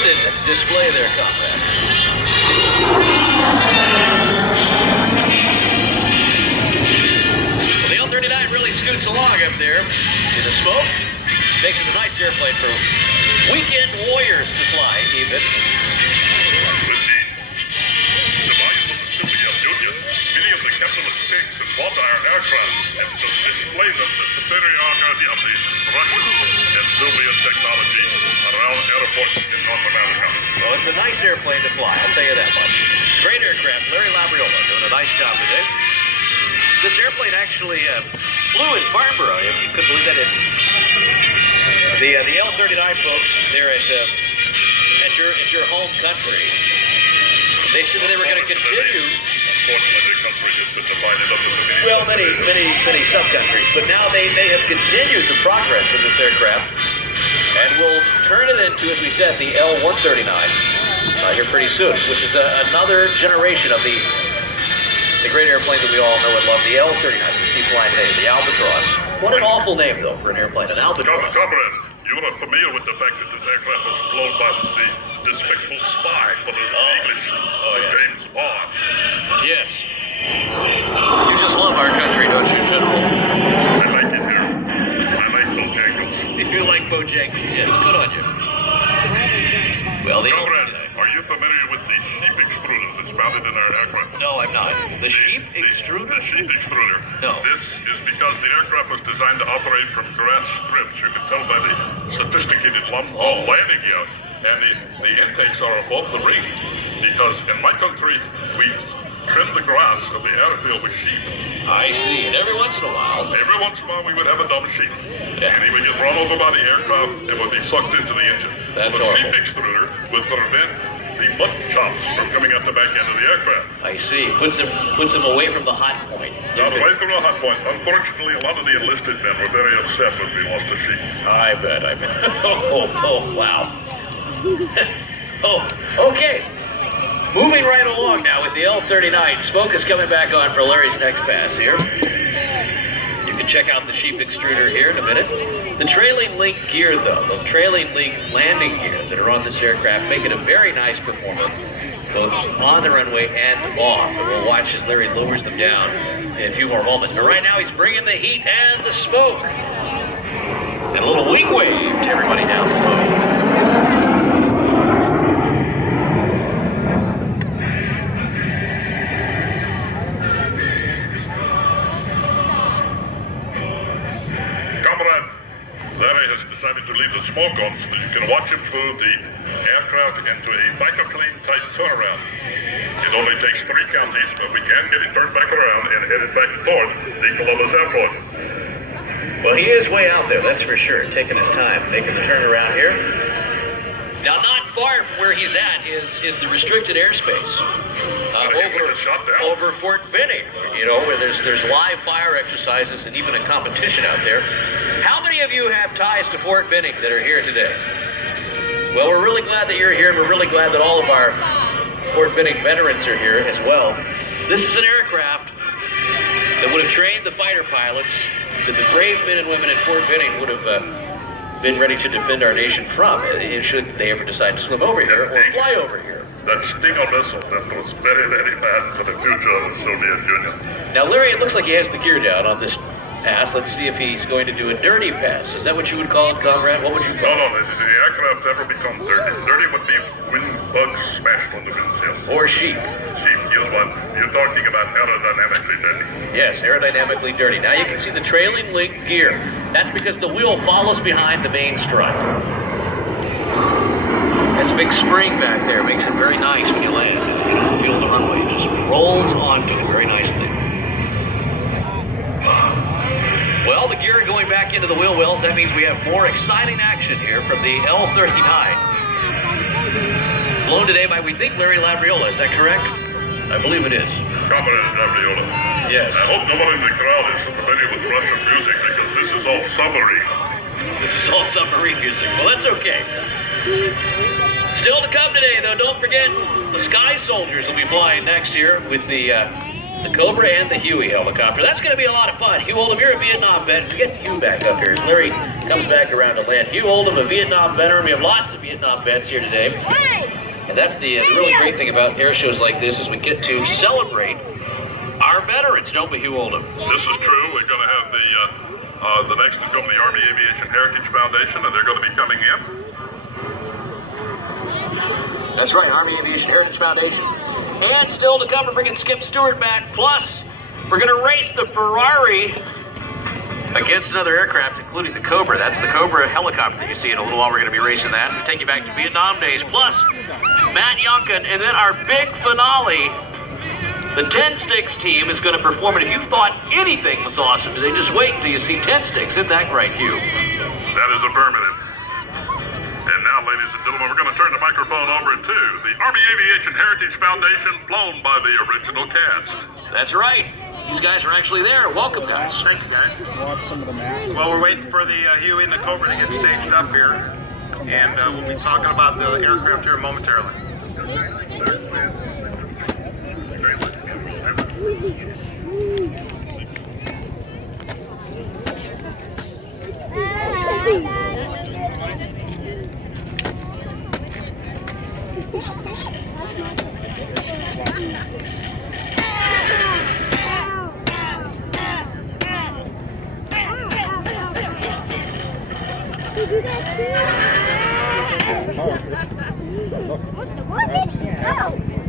splendid display there, comrades. Well, the L-39 really scoots along up there in the smoke. Makes it a nice airplane for weekend warriors to fly, even. Many of the capitalist pigs and wrought-iron aircraft and the displays of the superiority of the Russian and Soviet technology around airports in North America. Well, it's a nice airplane to fly, I'll tell you that much. Great aircraft. Larry Labriola doing a nice job today. This airplane actually flew in Farnborough, if you couldn't believe that. The L-39 folks there at your home country, they said that they were going to continue. Unfortunately, the country just been divided up into many. Well, many sub-countries, but now they have continued the progress of this aircraft, and will turn it into, as we said, the L-139 here pretty soon, which is another generation of the great airplane that we all know and love, the L-39, we see flying today, the Albatross. What an awful name, though, for an airplane, an Albatross. Comrade, you are familiar with the fact that this aircraft was flown by the despicable spy for the English, James Bond. Yes. You just love our country, don't you, General? I like it here. I like Bojangles. If you like Bojangles, yes, good on you. Well, the Comrade, are you familiar with the sheep extruder that's mounted in our aircraft? No, I'm not. The sheep extruder? The sheep extruder. No. This is because the aircraft was designed to operate from grass strips. You can tell by the sophisticated landing gear. And the intakes are above the ring. Because in my country, we trim the grass of the airfield with sheep. I see. And every once in a while, we would have a dumb sheep. And he would get run over by the aircraft and would be sucked into the engine. That's the horrible. sheep extruder would prevent the butt chops from coming out the back end of the aircraft. I see. Puts them away from the hot point. Now, right from the hot point. Unfortunately, a lot of the enlisted men were very upset when we lost a sheep. I bet. Oh, wow. Okay. Moving right along now with the L-39. Smoke is coming back on for Larry's next pass here. You can check out the sheep extruder here in a minute. The trailing link gear, though, the trailing link landing gear that are on this aircraft make it a very nice performer, both on the runway and off. And we'll watch as Larry lowers them down in a few more moments. But right now he's bringing the heat and the smoke. And a little wing wave to everybody down below. Larry has decided to leave the smoke on so that you can watch him through the aircraft into a microclean type turnaround. It only takes 3 counties, but we can get it turned back around and headed back toward the Columbus Airport. Well, he is way out there, that's for sure, taking his time, making the turnaround here. Now, not far from where he's at is the restricted airspace over Fort Benning, you know, where there's live fire exercises and even a competition out there. How many of you have ties to Fort Benning that are here today? Well, we're really glad that you're here, and we're really glad that all of our Fort Benning veterans are here as well. This is an aircraft that would have trained the fighter pilots that the brave men and women at Fort Benning would have been ready to defend our nation from, should they ever decide to swim over here or fly over here. That Stinger missile that was very, very bad for the future of the Soviet Union. Now, Larry, it looks like he has the gear down on this pass. Let's see if he's going to do a dirty pass. Is that what you would call it, comrade? What would you call it? No, the aircraft never becomes dirty. Dirty would be when bugs smashed on the windshield. Or sheep. You're talking about aerodynamically dirty. Yes, aerodynamically dirty. Now you can see the trailing link gear. That's because the wheel follows behind the main strut. This big spring back there makes it very nice when you land. You don't feel the runway. It just rolls onto it very nicely. Well, the gear going back into the wheel wells, that means we have more exciting action here from the L-39. Flown today by, we think, Larry Labriola. Is that correct? I believe it is. Comrade Labriola. Yes. I hope nobody in the crowd is familiar with Russian music because this is all submarine. This is all submarine music. Well, that's okay. Still to come today, though, don't forget, the Sky Soldiers will be flying next year with the The Cobra and the Huey helicopter. That's going to be a lot of fun. Hugh Oldham, you're a Vietnam vet. Get Hugh back up here. Larry comes back around to land. Hugh Oldham, a Vietnam veteran. We have lots of Vietnam vets here today. And that's the really great thing about air shows like this is we get to celebrate our veterans, don't we, Hugh Oldham? This is true. We're going to have the next is going to be the Army Aviation Heritage Foundation, and they're going to be coming in. That's right, Army Aviation Heritage Foundation. And still to come, we're bringing Skip Stewart back. Plus, we're going to race the Ferrari against another aircraft, including the Cobra. That's the Cobra helicopter that you see in a little while. We're going to be racing that and take you back to Vietnam days. Plus, Matt Yonkin, and then our big finale. The 10 Sticks team is going to perform, and if you thought anything was awesome today, just wait until you see 10 Sticks. Isn't that right, Hugh? That is affirmative. And now, ladies and gentlemen, we're going to turn the microphone over to the Army Aviation Heritage Foundation, flown by the original cast. That's right. These guys are actually there. Welcome, guys. Thank you, guys. Watch some of the masters. Well, we're waiting for the Huey and the Cobra to get staged up here, and we'll be talking about the aircraft here momentarily. You do that too? What? What? Go!